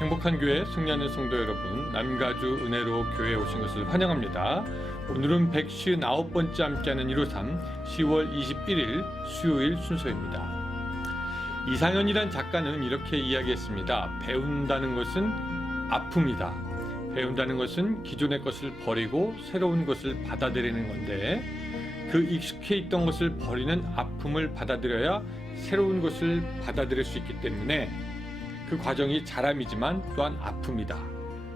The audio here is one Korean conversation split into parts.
행복한 교회 승리하는 성도 여러분, 남가주 은혜로 교회에 오신 것을 환영합니다. 오늘은 159번째 함께하는 153 10월 21일 수요일 순서입니다. 이상현이란 작가는 이렇게 이야기했습니다. 배운다는 것은 아픔이다. 배운다는 것은 기존의 것을 버리고 새로운 것을 받아들이는 건데, 그 익숙해 있던 것을 버리는 아픔을 받아들여야 새로운 것을 받아들일 수 있기 때문에 그 과정이 자람이지만 또한 아픔이다.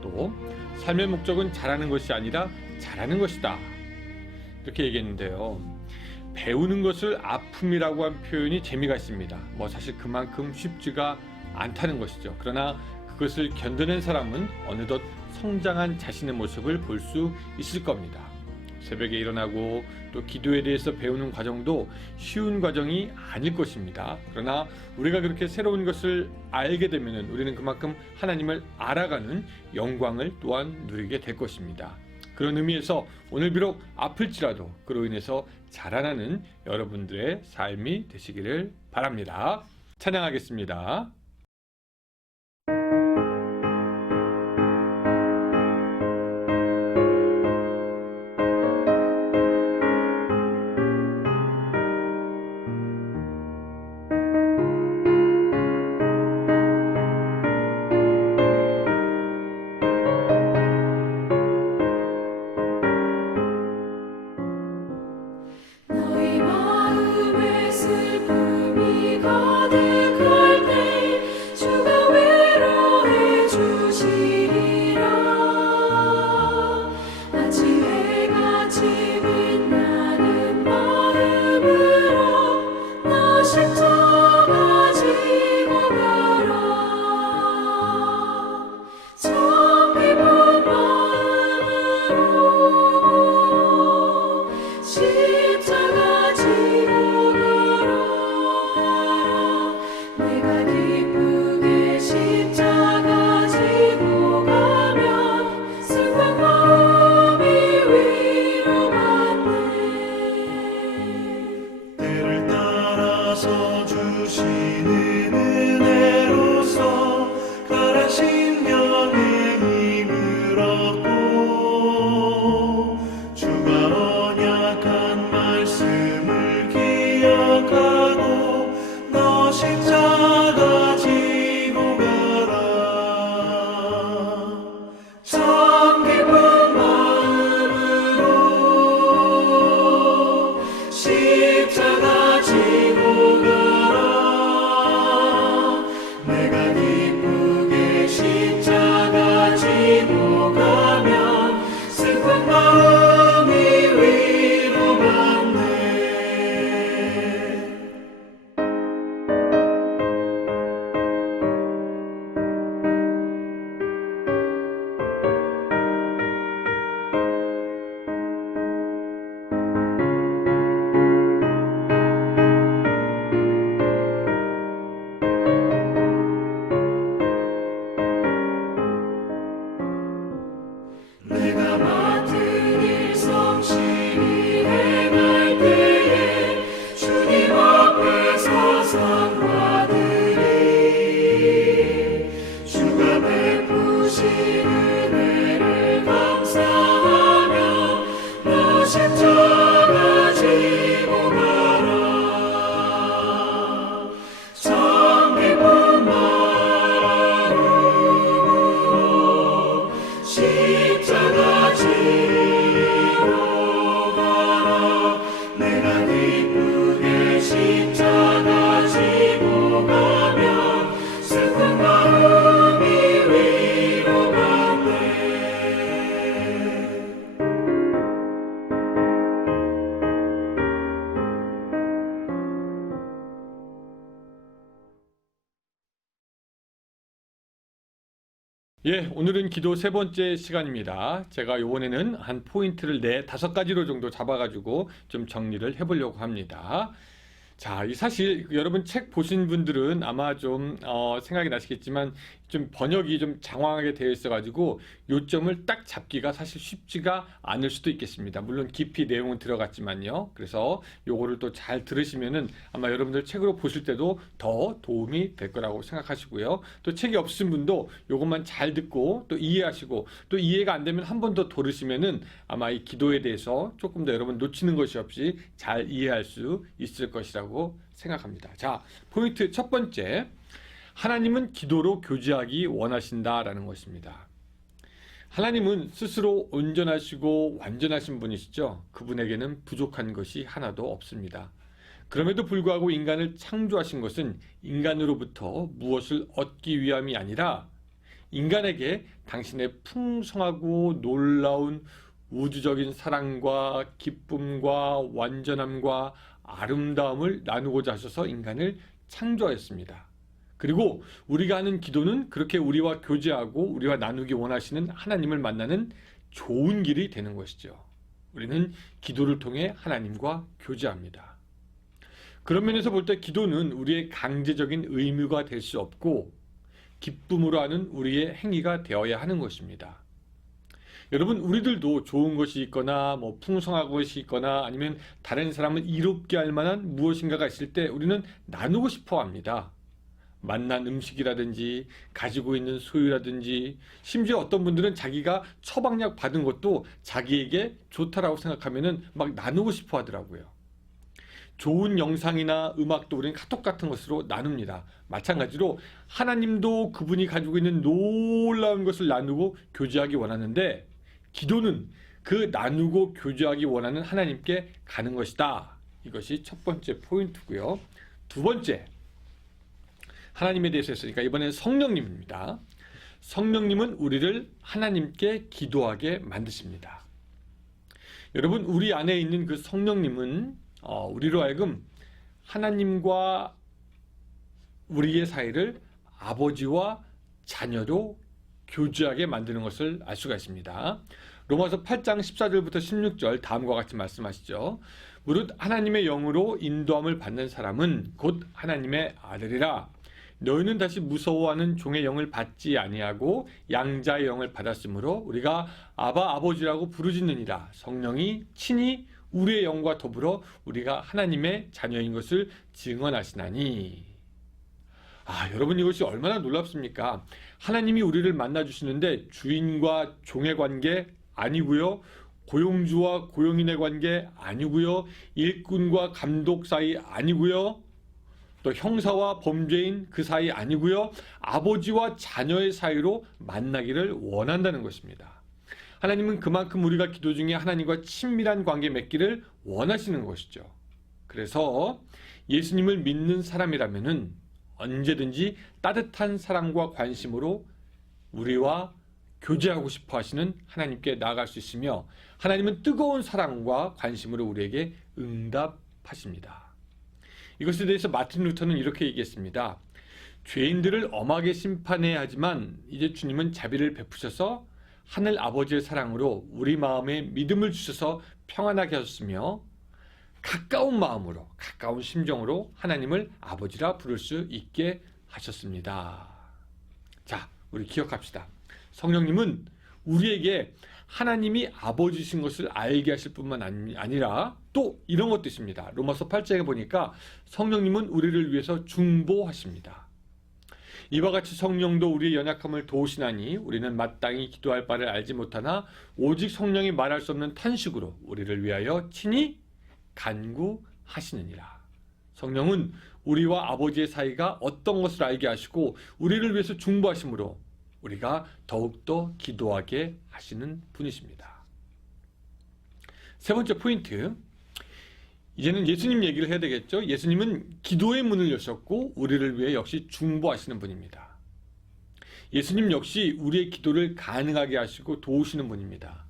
또 삶의 목적은 잘하는 것이 아니라 잘하는 것이다. 이렇게 얘기했는데요. 배우는 것을 아픔이라고 한 표현이 재미가 있습니다. 사실 그만큼 쉽지가 않다는 것이죠. 그러나 그것을 견뎌낸 사람은 어느덧 성장한 자신의 모습을 볼 수 있을 겁니다. 새벽에 일어나고 또 기도에 대해서 배우는 과정도 쉬운 과정이 아닐 것입니다. 그러나 우리가 그렇게 새로운 것을 알게 되면 우리는 그만큼 하나님을 알아가는 영광을 또한 누리게 될 것입니다. 그런 의미에서 오늘 비록 아플지라도 그로 인해서 자라나는 여러분들의 삶이 되시기를 바랍니다. 찬양하겠습니다. 오늘은 기도 세 번째 시간입니다. 제가 이번에는 한 포인트를 5가지로 정도 잡아가지고 좀 정리를 해보려고 합니다. 자, 사실 여러분 책 보신 분들은 아마 좀 생각이 나시겠지만 좀 번역이 좀 장황하게 되어 있어가지고 요점을 딱 잡기가 사실 쉽지가 않을 수도 있겠습니다. 물론 깊이 내용은 들어갔지만요. 그래서 요거를 또 잘 들으시면은 아마 여러분들 책으로 보실 때도 더 도움이 될 거라고 생각하시고요. 또 책이 없으신 분도 요것만 잘 듣고 또 이해하시고 또 이해가 안 되면 한 번 더 들으시면은 아마 이 기도에 대해서 조금 더 여러분 놓치는 것이 없이 잘 이해할 수 있을 것이라고 생각합니다. 자, 포인트 첫 번째. 하나님은 기도로 교제하기 원하신다라는 것입니다. 하나님은 스스로 온전하시고 완전하신 분이시죠. 그분에게는 부족한 것이 하나도 없습니다. 그럼에도 불구하고 인간을 창조하신 것은 인간으로부터 무엇을 얻기 위함이 아니라 인간에게 당신의 풍성하고 놀라운 우주적인 사랑과 기쁨과 완전함과 아름다움을 나누고자 하셔서 인간을 창조하였습니다. 그리고 우리가 하는 기도는 그렇게 우리와 교제하고 우리와 나누기 원하시는 하나님을 만나는 좋은 길이 되는 것이죠. 우리는 기도를 통해 하나님과 교제합니다. 그런 면에서 볼 때 기도는 우리의 강제적인 의무가 될 수 없고 기쁨으로 하는 우리의 행위가 되어야 하는 것입니다. 여러분, 우리들도 좋은 것이 있거나 풍성한 것이 있거나 아니면 다른 사람을 이롭게 할 만한 무엇인가가 있을 때 우리는 나누고 싶어 합니다. 만난 음식이라든지 가지고 있는 소유라든지 심지어 어떤 분들은 자기가 처방약 받은 것도 자기에게 좋다라고 생각하면은 막 나누고 싶어 하더라고요. 좋은 영상이나 음악도 우리는 카톡 같은 것으로 나눕니다. 마찬가지로 하나님도 그분이 가지고 있는 놀라운 것을 나누고 교제하기 원하는데 기도는 그 나누고 교제하기 원하는 하나님께 가는 것이다. 이것이 첫 번째 포인트고요. 두 번째, 하나님에 대해서 했으니까 이번엔 성령님입니다. 성령님은 우리를 하나님께 기도하게 만드십니다. 여러분, 우리 안에 있는 그 성령님은 우리로 하여금 하나님과 우리의 사이를 아버지와 자녀로 교제하게 만드는 것을 알 수가 있습니다. 로마서 8장 14절부터 16절 다음과 같이 말씀하시죠. 무릇 하나님의 영으로 인도함을 받는 사람은 곧 하나님의 아들이라. 너희는 다시 무서워하는 종의 영을 받지 아니하고 양자의 영을 받았으므로 우리가 아바 아버지라고 부르짖느니라. 성령이 친히 우리의 영과 더불어 우리가 하나님의 자녀인 것을 증언하시나니. 여러분, 이것이 얼마나 놀랍습니까? 하나님이 우리를 만나주시는데 주인과 종의 관계 아니고요, 고용주와 고용인의 관계 아니고요, 일꾼과 감독 사이 아니고요, 또 형사와 범죄인 그 사이 아니고요, 아버지와 자녀의 사이로 만나기를 원한다는 것입니다. 하나님은 그만큼 우리가 기도 중에 하나님과 친밀한 관계 맺기를 원하시는 것이죠. 그래서 예수님을 믿는 사람이라면은 언제든지 따뜻한 사랑과 관심으로 우리와 교제하고 싶어 하시는 하나님께 나아갈 수 있으며 하나님은 뜨거운 사랑과 관심으로 우리에게 응답하십니다. 이것에 대해서 마틴 루터는 이렇게 얘기했습니다. 죄인들을 엄하게 심판해야 하지만 이제 주님은 자비를 베푸셔서 하늘 아버지의 사랑으로 우리 마음에 믿음을 주셔서 평안하게 하셨으며 가까운 마음으로, 가까운 심정으로 하나님을 아버지라 부를 수 있게 하셨습니다. 자, 우리 기억합시다. 성령님은 우리에게 하나님이 아버지신 것을 알게 하실 뿐만 아니라 또 이런 것도 있습니다. 로마서 8장에 보니까 성령님은 우리를 위해서 중보하십니다. 이와 같이 성령도 우리의 연약함을 도우시나니 우리는 마땅히 기도할 바를 알지 못하나 오직 성령이 말할 수 없는 탄식으로 우리를 위하여 친히 간구하시느니라. 성령은 우리와 아버지의 사이가 어떤 것을 알게 하시고 우리를 위해서 중보하심으로 우리가 더욱더 기도하게 하시는 분이십니다. 세 번째 포인트, 이제는 예수님 얘기를 해야 되겠죠. 예수님은 기도의 문을 여셨고 우리를 위해 역시 중보하시는 분입니다. 예수님 역시 우리의 기도를 가능하게 하시고 도우시는 분입니다.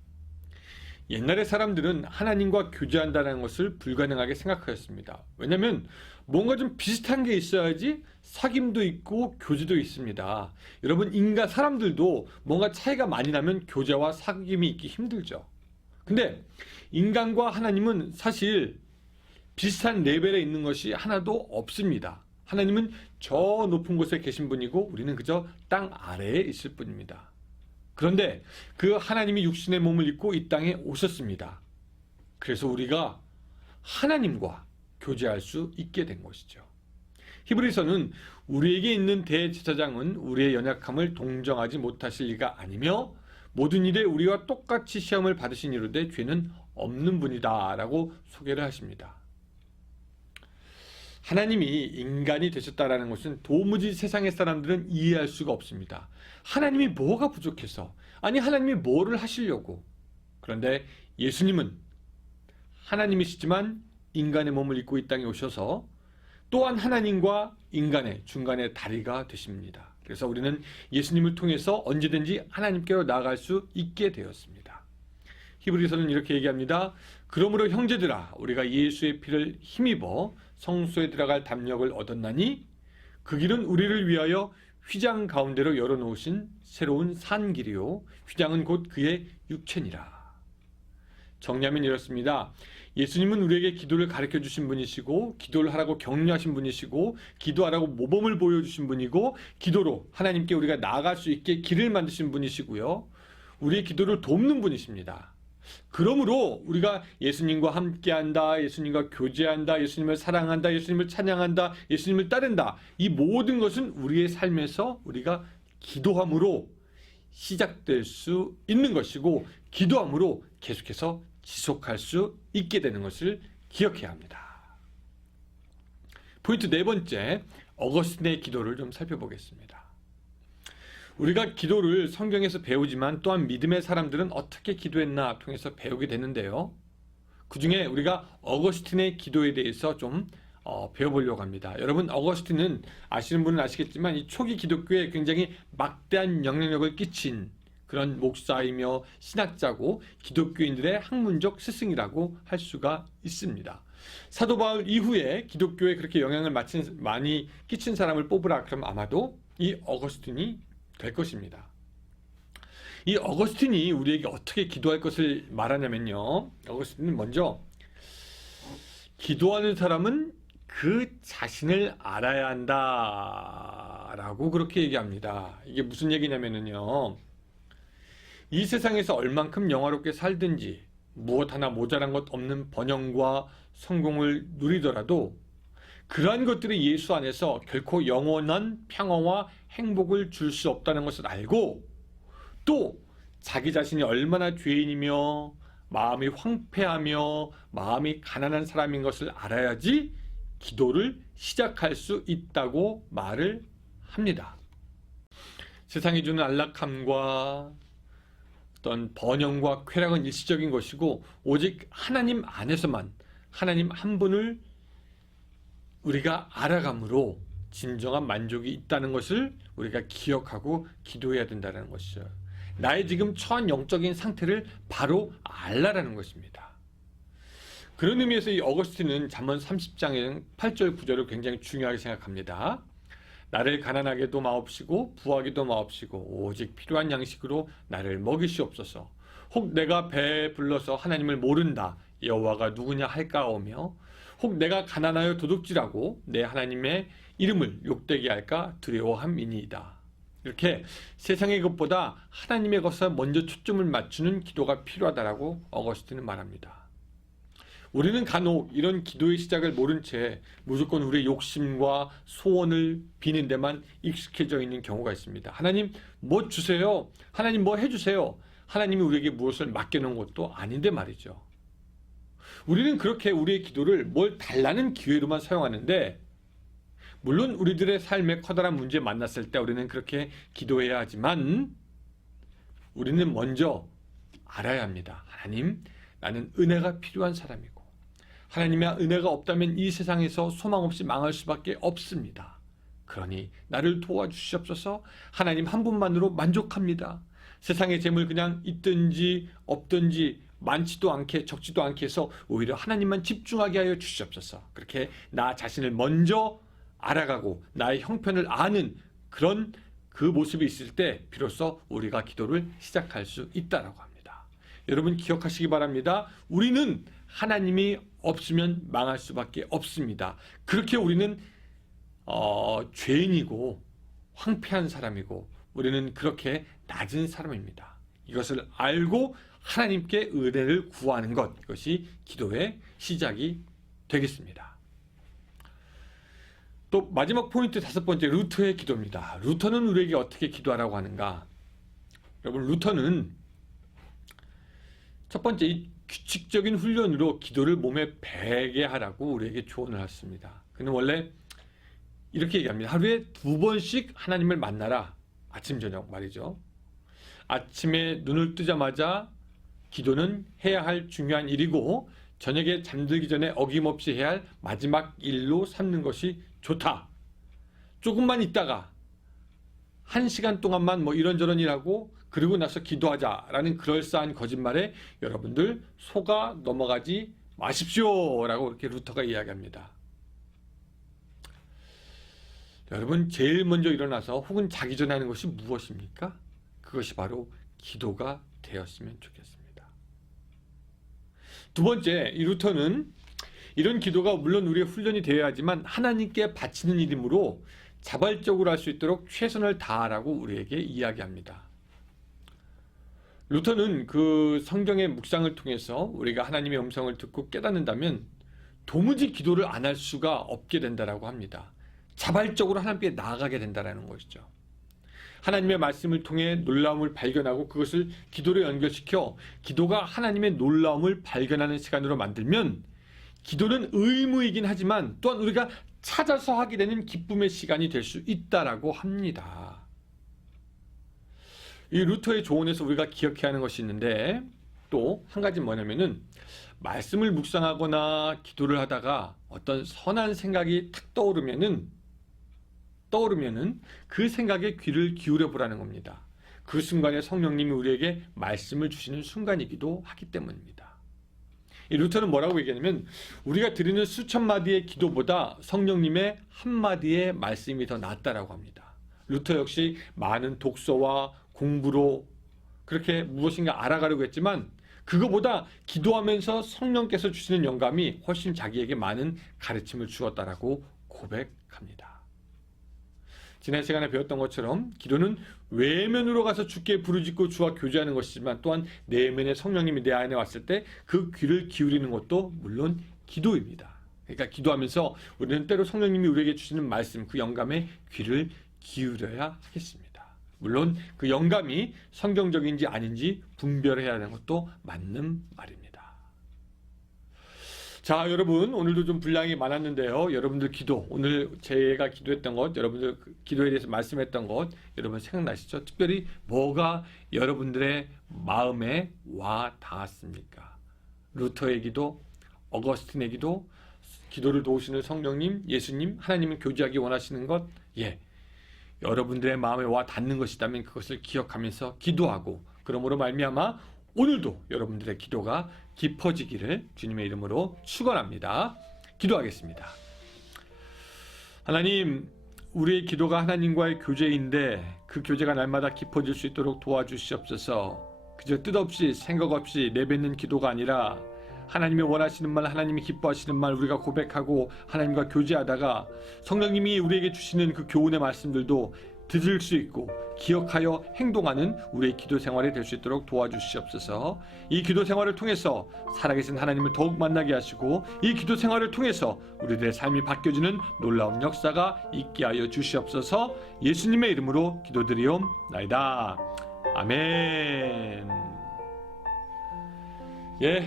옛날의 사람들은 하나님과 교제한다는 것을 불가능하게 생각하였습니다. 왜냐하면 뭔가 좀 비슷한 게 있어야지 사귐도 있고 교제도 있습니다. 여러분, 인간 사람들도 뭔가 차이가 많이 나면 교제와 사귐이 있기 힘들죠. 근데 인간과 하나님은 사실 비슷한 레벨에 있는 것이 하나도 없습니다. 하나님은 저 높은 곳에 계신 분이고 우리는 그저 땅 아래에 있을 뿐입니다. 그런데 그 하나님이 육신의 몸을 입고 이 땅에 오셨습니다. 그래서 우리가 하나님과 교제할 수 있게 된 것이죠. 히브리서는 우리에게 있는 대제사장은 우리의 연약함을 동정하지 못하실 리가 아니며 모든 일에 우리와 똑같이 시험을 받으신 이로되 죄는 없는 분이다 라고 소개를 하십니다. 하나님이 인간이 되셨다라는 것은 도무지 세상의 사람들은 이해할 수가 없습니다. 하나님이 뭐가 부족해서, 아니 하나님이 뭐를 하시려고. 그런데 예수님은 하나님이시지만 인간의 몸을 입고 이 땅에 오셔서 또한 하나님과 인간의 중간에 다리가 되십니다. 그래서 우리는 예수님을 통해서 언제든지 하나님께로 나아갈 수 있게 되었습니다. 히브리서는 이렇게 얘기합니다. 그러므로 형제들아, 우리가 예수의 피를 힘입어 성소에 들어갈 담력을 얻었나니 그 길은 우리를 위하여 휘장 가운데로 열어놓으신 새로운 산 길이요 휘장은 곧 그의 육체니라. 정리하면 이렇습니다. 예수님은 우리에게 기도를 가르쳐 주신 분이시고, 기도를 하라고 격려하신 분이시고, 기도하라고 모범을 보여주신 분이고, 기도로 하나님께 우리가 나아갈 수 있게 길을 만드신 분이시고요, 우리의 기도를 돕는 분이십니다. 그러므로 우리가 예수님과 함께한다, 예수님과 교제한다, 예수님을 사랑한다, 예수님을 찬양한다, 예수님을 따른다, 이 모든 것은 우리의 삶에서 우리가 기도함으로 시작될 수 있는 것이고, 기도함으로 계속해서 지속할 수 있게 되는 것을 기억해야 합니다. 포인트 네 번째, 어거스틴의 기도를 좀 살펴보겠습니다. 우리가 기도를 성경에서 배우지만 또한 믿음의 사람들은 어떻게 기도했나 통해서 배우게 되는데요. 그 중에 우리가 어거스틴의 기도에 대해서 좀 배워보려고 합니다. 여러분, 어거스틴은 아시는 분은 아시겠지만 이 초기 기독교에 굉장히 막대한 영향력을 끼친 그런 목사이며 신학자고 기독교인들의 학문적 스승이라고 할 수가 있습니다. 사도 바울 이후에 기독교에 그렇게 영향을 많이 끼친 사람을 뽑으라 그러면 아마도 이 어거스틴이 될 것입니다. 이 어거스틴이 우리에게 어떻게 기도할 것을 말하냐면요, 어거스틴은 먼저 기도하는 사람은 그 자신을 알아야 한다 라고 그렇게 얘기합니다. 이게 무슨 얘기냐면요, 이 세상에서 얼만큼 영화롭게 살든지 무엇 하나 모자란 것 없는 번영과 성공을 누리더라도 그러한 것들이 예수 안에서 결코 영원한 평화와 행복을 줄 수 없다는 것을 알고, 또 자기 자신이 얼마나 죄인이며 마음이 황폐하며 마음이 가난한 사람인 것을 알아야지 기도를 시작할 수 있다고 말을 합니다. 세상이 주는 안락함과 어떤 번영과 쾌락은 일시적인 것이고, 오직 하나님 안에서만 하나님 한 분을 우리가 알아감으로 진정한 만족이 있다는 것을 우리가 기억하고 기도해야 된다는 것이죠. 나의 지금 처한 영적인 상태를 바로 알라라는 것입니다. 그런 의미에서 이 어거스틴은 잠언 30장의 8절 9절을 굉장히 중요하게 생각합니다. 나를 가난하게도 마옵시고 부하게도 마옵시고 오직 필요한 양식으로 나를 먹이시옵소서. 혹 내가 배에 불러서 하나님을 모른다, 여호와가 누구냐 할까오며, 혹 내가 가난하여 도둑질하고 내 하나님의 이름을 욕되게 할까 두려워함이니이다. 이렇게 세상의 것보다 하나님의 것에 먼저 초점을 맞추는 기도가 필요하다라고 어거스틴은 말합니다. 우리는 간혹 이런 기도의 시작을 모른 채 무조건 우리의 욕심과 소원을 비는 데만 익숙해져 있는 경우가 있습니다. 하나님 뭐 주세요, 하나님 뭐 해주세요, 하나님이 우리에게 무엇을 맡겨놓은 것도 아닌데 말이죠. 우리는 그렇게 우리의 기도를 뭘 달라는 기회로만 사용하는데, 물론 우리들의 삶에 커다란 문제 만났을 때 우리는 그렇게 기도해야 하지만 우리는 먼저 알아야 합니다. 하나님, 나는 은혜가 필요한 사람이고 하나님의 은혜가 없다면 이 세상에서 소망 없이 망할 수밖에 없습니다. 그러니 나를 도와주시옵소서. 하나님 한 분만으로 만족합니다. 세상의 재물 그냥 있든지 없든지 많지도 않게 적지도 않게 해서 오히려 하나님만 집중하게 하여 주시옵소서. 그렇게 나 자신을 먼저 알아가고 나의 형편을 아는 그런 그 모습이 있을 때 비로소 우리가 기도를 시작할 수 있다라고 합니다. 여러분 기억하시기 바랍니다. 우리는 하나님이 없으면 망할 수밖에 없습니다. 그렇게 우리는 죄인이고 황폐한 사람이고 우리는 그렇게 낮은 사람입니다. 이것을 알고 하나님께 은혜를 구하는 것, 이것이 기도의 시작이 되겠습니다. 또 마지막 포인트 5번째, 루터의 기도입니다. 루터는 우리에게 어떻게 기도하라고 하는가? 여러분, 루터는 첫 번째, 이 규칙적인 훈련으로 기도를 몸에 배게 하라고 우리에게 조언을 했습니다. 그는 원래 이렇게 얘기합니다. 하루에 2번씩 하나님을 만나라. 아침 저녁 말이죠. 아침에 눈을 뜨자마자 기도는 해야 할 중요한 일이고 저녁에 잠들기 전에 어김없이 해야 할 마지막 일로 삼는 것이 좋다. 조금만 있다가 1시간 동안만 뭐 이런저런 일하고 그리고 나서 기도하자라는 그럴싸한 거짓말에 여러분들 속아 넘어가지 마십시오 라고 이렇게 루터가 이야기합니다. 여러분, 제일 먼저 일어나서 혹은 자기 전에 하는 것이 무엇입니까? 그것이 바로 기도가 되었으면 좋겠습니다. 두 번째, 이 루터는 이런 기도가 물론 우리의 훈련이 되어야 하지만 하나님께 바치는 일이므로 자발적으로 할 수 있도록 최선을 다하라고 우리에게 이야기합니다. 루터는 그 성경의 묵상을 통해서 우리가 하나님의 음성을 듣고 깨닫는다면 도무지 기도를 안 할 수가 없게 된다라고 합니다. 자발적으로 하나님께 나아가게 된다라는 것이죠. 하나님의 말씀을 통해 놀라움을 발견하고 그것을 기도로 연결시켜 기도가 하나님의 놀라움을 발견하는 시간으로 만들면 기도는 의무이긴 하지만 또한 우리가 찾아서 하게 되는 기쁨의 시간이 될 수 있다라고 합니다. 이 루터의 조언에서 우리가 기억해야 하는 것이 있는데 또 한 가지 뭐냐면은 말씀을 묵상하거나 기도를 하다가 어떤 선한 생각이 탁 떠오르면은 그 생각에 귀를 기울여 보라는 겁니다. 그 순간에 성령님이 우리에게 말씀을 주시는 순간이기도 하기 때문입니다. 이 루터는 뭐라고 얘기하냐면 우리가 드리는 수천 마디의 기도보다 성령님의 한 마디의 말씀이 더 낫다라고 합니다. 루터 역시 많은 독서와 공부로 그렇게 무엇인가 알아가려고 했지만 그거보다 기도하면서 성령께서 주시는 영감이 훨씬 자기에게 많은 가르침을 주었다라고 고백합니다. 지난 시간에 배웠던 것처럼 기도는 외면으로 가서 주께 부르짖고 주와 교제하는 것이지만 또한 내면의 성령님이 내 안에 왔을 때 그 귀를 기울이는 것도 물론 기도입니다. 그러니까 기도하면서 우리는 때로 성령님이 우리에게 주시는 말씀, 그 영감에 귀를 기울여야 하겠습니다. 물론 그 영감이 성경적인지 아닌지 분별해야 하는 것도 맞는 말입니다. 자, 여러분, 오늘도 좀 분량이 많았는데요. 여러분들 기도, 오늘 제가 기도했던 것, 여러분들 기도에 대해서 말씀했던 것, 여러분 생각나시죠? 특별히 뭐가 여러분들의 마음에 와 닿았습니까? 루터의 기도, 어거스틴의 기도, 기도를 도우시는 성령님, 예수님, 하나님을 교제하기 원하시는 것, 여러분들의 마음에 와 닿는 것이라면 그것을 기억하면서 기도하고 그러므로 말미암아 오늘도 여러분들의 기도가 깊어지기를 주님의 이름으로 축원합니다. 기도하겠습니다. 하나님, 우리의 기도가 하나님과의 교제인데 그 교제가 날마다 깊어질 수 있도록 도와주시옵소서. 그저 뜻없이 생각 없이 내뱉는 기도가 아니라 하나님이 원하시는 말, 하나님이 기뻐하시는 말 우리가 고백하고 하나님과 교제하다가 성령님이 우리에게 주시는 그 교훈의 말씀들도 들을 수 있고 기억하여 행동하는 우리의 기도 생활이 될 수 있도록 도와주시옵소서. 이 기도 생활을 통해서 살아계신 하나님을 더욱 만나게 하시고 이 기도 생활을 통해서 우리들의 삶이 바뀌어지는 놀라운 역사가 있게 하여 주시옵소서. 예수님의 이름으로 기도드리옵나이다. 아멘.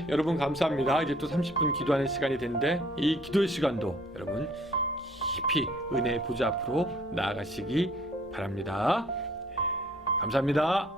여러분 감사합니다. 이제 또 30분 기도하는 시간이 됐는데 이 기도의 시간도 여러분 깊이 은혜의 보좌 앞으로 나아가시기 바랍니다. 감사합니다.